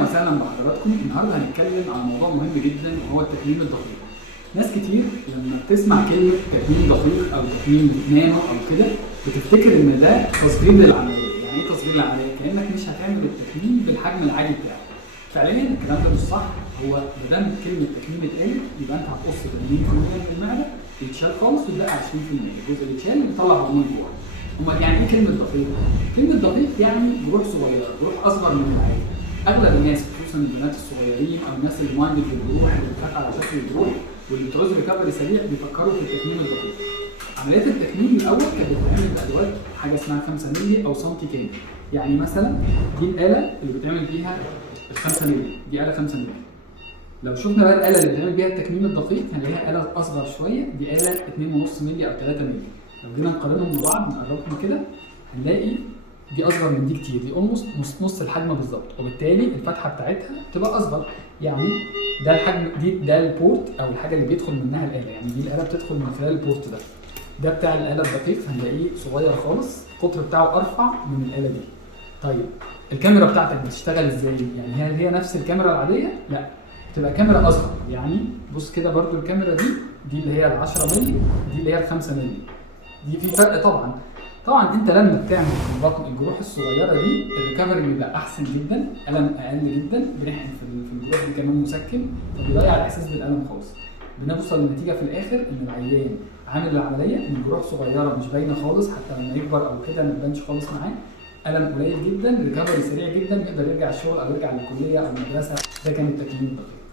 اهلا وسهلا بحضراتكم. النهارده هنتكلم عن موضوع مهم جدا وهو التكميم الدقيق. ناس كتير لما بتسمع كلمه تكميم دقيق او تكميم نانو او كده بتفتكر ان ده تصغير للعمليه. يعني ايه تصغير العمليه؟ كانك مش هتعمل التكميم بالحجم العادي بتاعه. فعليا الكلام ده مش صح. هو ما دام كلمه تكميم اتقالت يبقى انت هتقص 80% من المعده يتشال خالص وتبقى 20%. الجزء اللي اتشال بيطلع هرمون جوه. امال يعني ايه كلمه دقيق؟ كلمه دقيق يعني جروح صغيره، جروح اصغر من العادي. اغلب الناس خصوصا البنات الصغيرين او الناس اللي مايندد بالجروح اللي بتخاف على شكل الجروح واللي بتعوز ريكفري سريع بيفكروا في التكميم الدقيق. عمليات التكميم الاول كانت بتتعمل بادوات حاجه اسمها 5 مللي او سنتي كامل. يعني مثلا دي الاله اللي بتعمل بيها ال 5 مللي، دي اله 5 مللي. لو شفنا بقى الاله اللي بتعمل بيها التكميم الدقيق هنلاقيها اله اصغر شويه، دي اله 2.5 مللي او 3 مللي. لو جينا نقارنهم ببعض نقربهم كده هنلاقي دي اصغر من دي كتير، دي اولموست نص الحجم بالظبط، وبالتالي الفتحه بتاعتها تبقى اصغر. يعني ده الحجم، ده البورت او الحاجه اللي بيدخل منها الاله، يعني دي الاله بتدخل من خلال البورت ده بتاع الاله الدقيق، هنلاقيه صغير خالص، القطر بتاعه ارفع من الاله دي. طيب الكاميرا بتاعتك بتشتغل ازاي؟ يعني هل هي نفس الكاميرا العاديه؟ لا، بتبقى كاميرا اصغر. يعني بص كده برضو الكاميرا دي اللي هي ال 10 مللي، دي اللي هي ال 5 مللي. دي في فرق طبعا. انت لما بتعمل الجروح الصغيره دي الريكفري بيبقى احسن جدا، الم اقل جدا، بنحقن في الجروح دي كمان مسكن فبيضيع الاحساس بالالم خالص. بنوصل لنتيجه في الاخر ان العيان عامل العمليه ان الجروح صغيره مش باينه خالص، حتى لما يكبر او كده ما تبانش خالص معاه، الم قليل جدا، ريكفري سريع جدا، يقدر يرجع الشغل او يرجع للكليه او المدرسه. ده كان التكميم الدقيق.